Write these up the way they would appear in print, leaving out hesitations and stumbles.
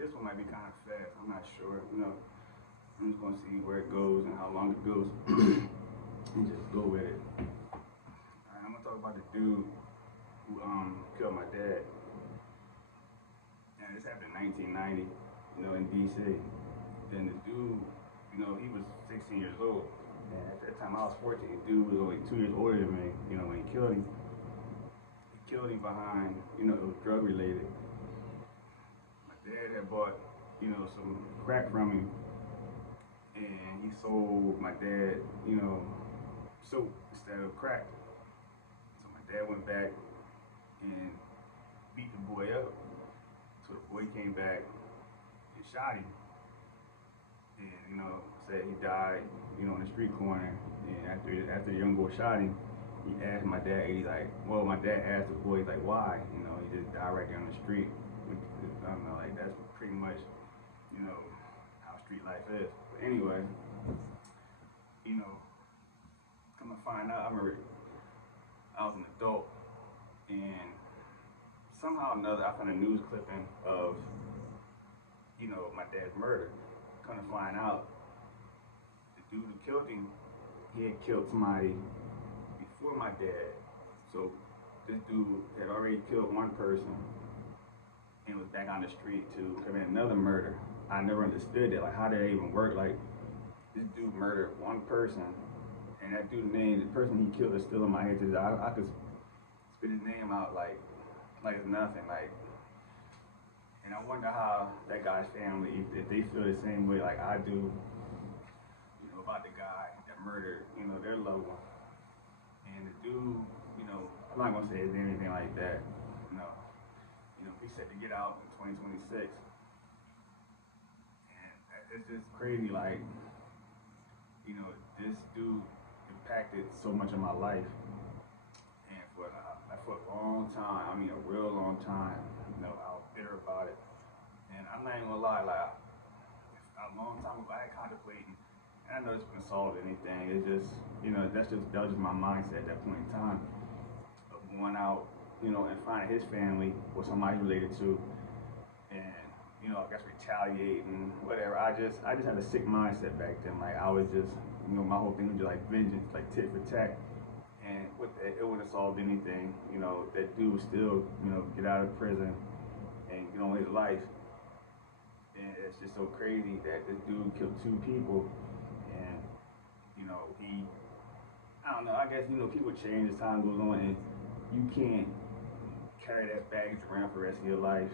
this one might be kind of fast. I'm not sure. I'm just gonna see where it goes and how long it goes, and just go with it. Alright, I'm gonna talk about the dude who killed my dad. And this happened in 1990, in DC. Then the dude, he was 16 years old. And at that time I was 14. The dude was only 2 years older than me. When he killed him. He killed him behind, it was drug related. My dad had bought, some crack from him. And he sold my dad, soap instead of crack. So my dad went back and beat the boy up. So the boy came back and shot him. And, said he died, on the street corner. And after the young boy shot him, he asked my dad, my dad asked the boy, he's like, why? He just died right there on the street. I don't know, that's pretty much, how street life is. But anyway, come to find out, I remember I was an adult, and somehow or another I found a news clipping of, my dad's murder. Come to find out, the dude who killed him, he had killed somebody before my dad. So this dude had already killed one person and was back on the street to commit another murder. I never understood that. How did that even work? This dude murdered one person, and that dude's name, the person he killed, is still in my head today. I could spit his name out like it's nothing. And I wonder how that guy's family, if they feel the same way like I do, about the guy that murdered, their loved one. And the dude, I'm not gonna say anything like that. He said to get out in 2026. And it's just crazy, this dude impacted so much of my life. And for a long time, I mean a real long time, I was bitter about it. And I'm not even gonna lie, a long time ago I had contemplating, and I know this wouldn't solve anything. It's just, that was just my mindset at that point in time of going out, and finding his family or somebody related to, and I guess retaliating, whatever. I just had a sick mindset back then. I was just, my whole thing was just vengeance, tit for tat. And with that, it wouldn't have solved anything. That dude would still, get out of prison and get on with his life. And it's just so crazy that this dude killed two people. And, I don't know, I guess, people change as time goes on, and you can't carry that baggage around for the rest of your life.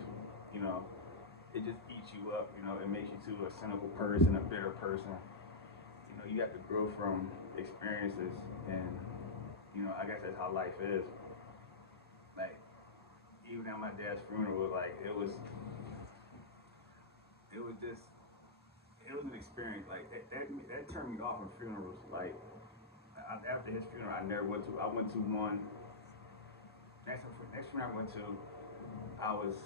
It just eats you up, it makes you to a cynical person, a bitter person. You have to grow from experiences, and, I guess that's how life is. Even at my dad's funeral, it was an experience. That turned me off from funerals. After his funeral, I went to one. Next funeral I went to, I was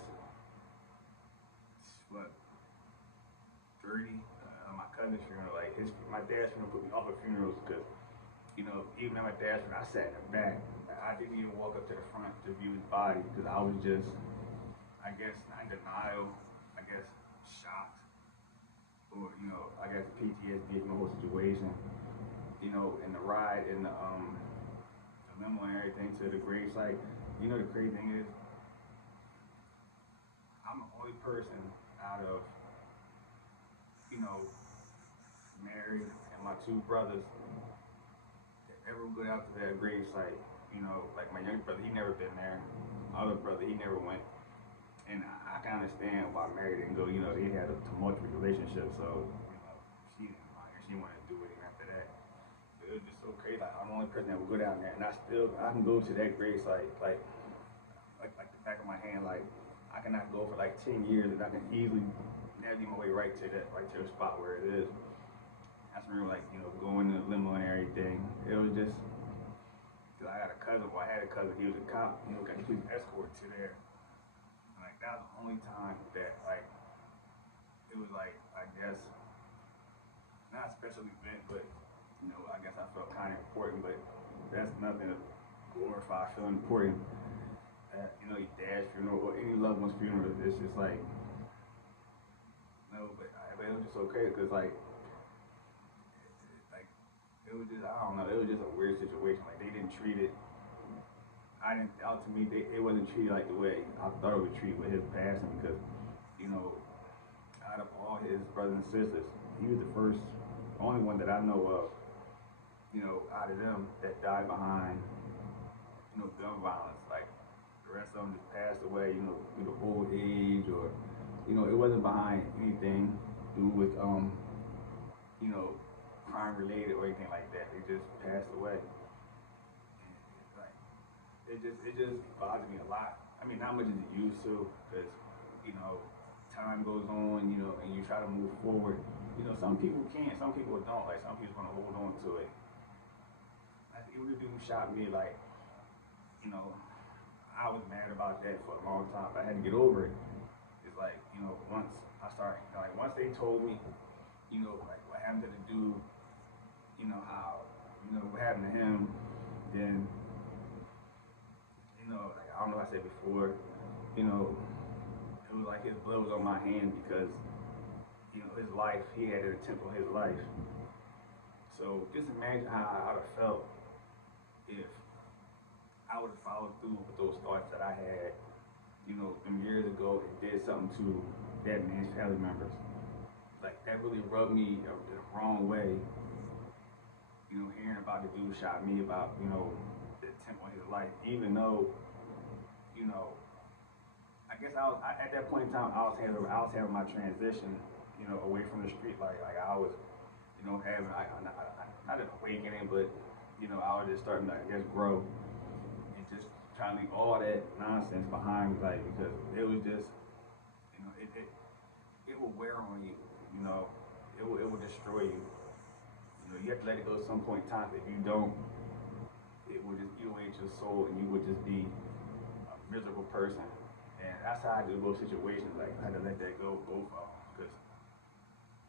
30. My cousin's funeral, my dad's funeral put me off of funerals because, even at my dad's funeral, I sat in the back. I didn't even walk up to the front to view his body because I was just, I guess, not in denial, I guess, shocked, or, I guess PTSD from the whole situation, in the ride, in the limo and everything to the gravesite. The crazy thing is, I'm the only person out of, Mary and my two brothers that ever go out to that gravesite. My younger brother, he never been there. My other brother, he never went. And I can understand why Mary didn't go. They had a tumultuous relationship, so she didn't mind her. She wanted to do it after that. But it was just so crazy. I'm the only person that would go down there, and I can go to that gravesite like the back of my hand. I cannot go for 10 years, and I can easily navigate my way right to the spot where it is. I just remember going in the limo and everything. It was just, cause I had a cousin. He was a cop. Got a police escort to there. And that was the only time that it was I guess not a special event, but I guess I felt kind of important. But that's nothing to glorify. I feel important. Your dad's funeral or any loved one's funeral. It's just but it was just okay because like it was just I don't know, it was just a weird situation. Like they didn't treat it. I didn't. Out to me, it wasn't treated like the way I thought it would treat with his passing because you know out of all his brothers and sisters, he was the first, only one that I know of. You know, out of them that died behind gun violence. Like the rest of them just passed away. You know, due to old age or it wasn't behind anything to do with crime related or anything like that. They just passed away. And like it just bothers me a lot. I mean, not much as it used to, because time goes on, and you try to move forward. Some people can't, some people don't. Like some people want to hold on to it. Like it really shot me. Like I was mad about that for a long time. But I had to get over it. It's like once I started, like once they told me, like what happened to the dude, how what happened to him, then like I don't know if I said before, it was like his blood was on my hand because his life, he had an attempt on his life. So just imagine how I would have felt if I would have followed through with those thoughts that I had, some years ago and did something to that man's family members. Like that really rubbed me the wrong way. Hearing about the dude shot me, about the attempt on his life, even though I guess at that point in time I was having my transition, away from the street. Like I was, having not an awakening, but I was just starting to, I guess, grow and just trying to leave all that nonsense behind me, like because it was just, it will wear on you, it will destroy you. You have to let it go at some point in time. If you don't, it will just eat away at your soul, and you would just be a miserable person. And that's how I do those situations. Like I had to let that go both of them, because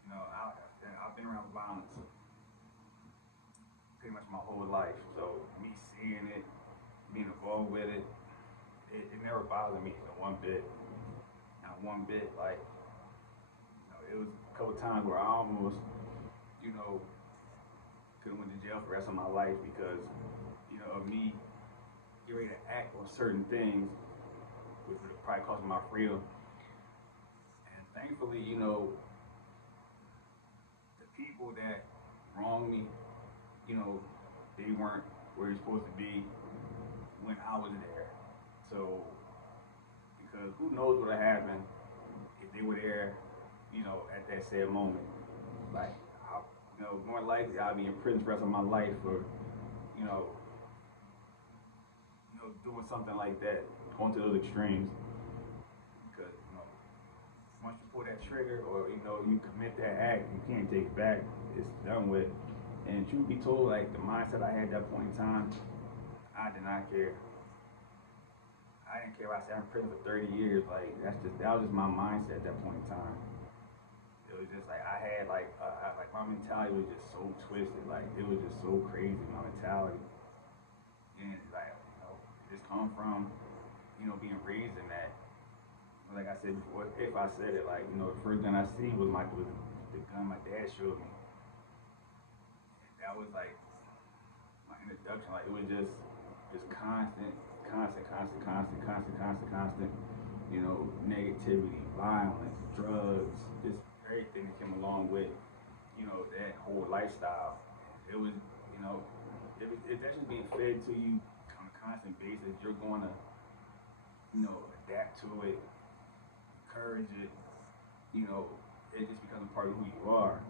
I've been around violence pretty much my whole life. So me seeing it, being involved with it, it never bothered me one bit. Not one bit. Like it was a couple times where I almost, could have went to jail for the rest of my life because, of me getting ready to act on certain things, which would have probably cost me my freedom. And thankfully, the people that wronged me, they weren't where you're supposed to be when I was there. So, because who knows what would have happened if they were there, at that said moment. Like, more likely I'll be in prison for the rest of my life for, doing something like that, going to those extremes. Because, once you pull that trigger or, you commit that act, you can't take it back. It's done with. And truth be told, like, the mindset I had at that point in time, I did not care. I didn't care if I sat in prison for 30 years. Like, that was just my mindset at that point in time. It was just like I had like my mentality was just so twisted. Like it was just so crazy, my mentality. And like just come from being raised in that. Like I said before, if I said it, like the first gun I seen was the gun my dad showed me. And that was like my introduction. Like it was just constant, negativity, violence, drugs, just everything that came along with, that whole lifestyle. It was, if that's just being fed to you on a constant basis, you're going to, adapt to it, encourage it, it just becomes a part of who you are.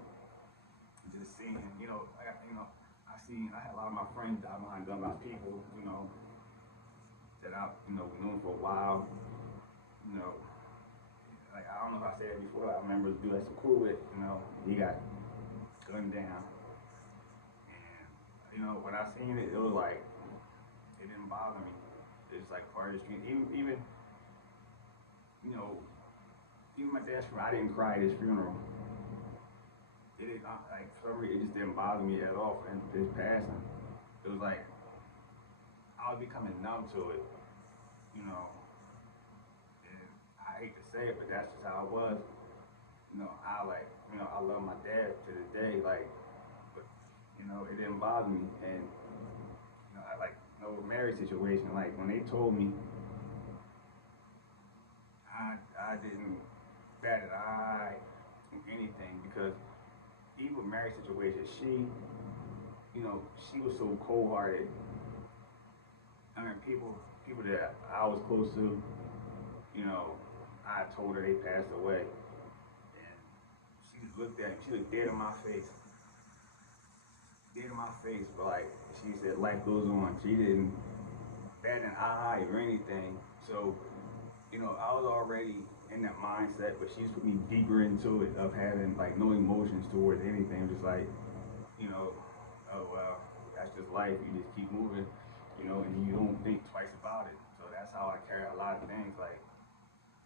Just seeing, I had a lot of my friends die behind gun by people, that I've, known for a while, like I don't know if I said it before, I remember a dude I used to cool with, he got gunned down. And, when I seen it, it was like, it didn't bother me. It's like part of the street. Even my dad's funeral, I didn't cry at his funeral. It didn't, like, for some reason, it just didn't bother me at all for his passing. It was like, I was becoming numb to it, and I hate to say it, but that's just how it was. I love my dad to this day, like, but, it didn't bother me. And, I like, no marriage situation, like, when they told me, I didn't bat an eye or anything because even marriage situation, she was so cold hearted. I mean, people that I was close to, you know, I told her they passed away, and she just looked at me. She looked dead in my face. But like she said, life goes on. She didn't bat an eye or anything. So, I was already in that mindset, but she just put me deeper into it of having like no emotions towards anything. Just like, you know, oh well, that's just life. You just keep moving, and you don't think twice about it. So that's how I carry a lot of things. Like,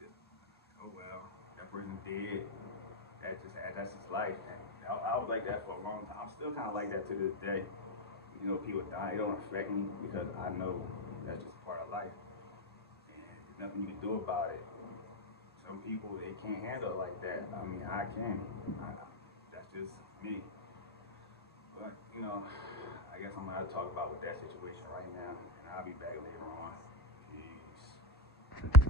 just, oh well, that person's dead. That's just life. And I was like that for a long time. I'm still kind of like that to this day. People die. It don't affect me because I know that's just part of life, and there's nothing you can do about it. Some people they can't handle it like that. I mean, I can. That's just me. But I guess I'm gonna talk about with that situation right now, and I'll be back later on. Peace.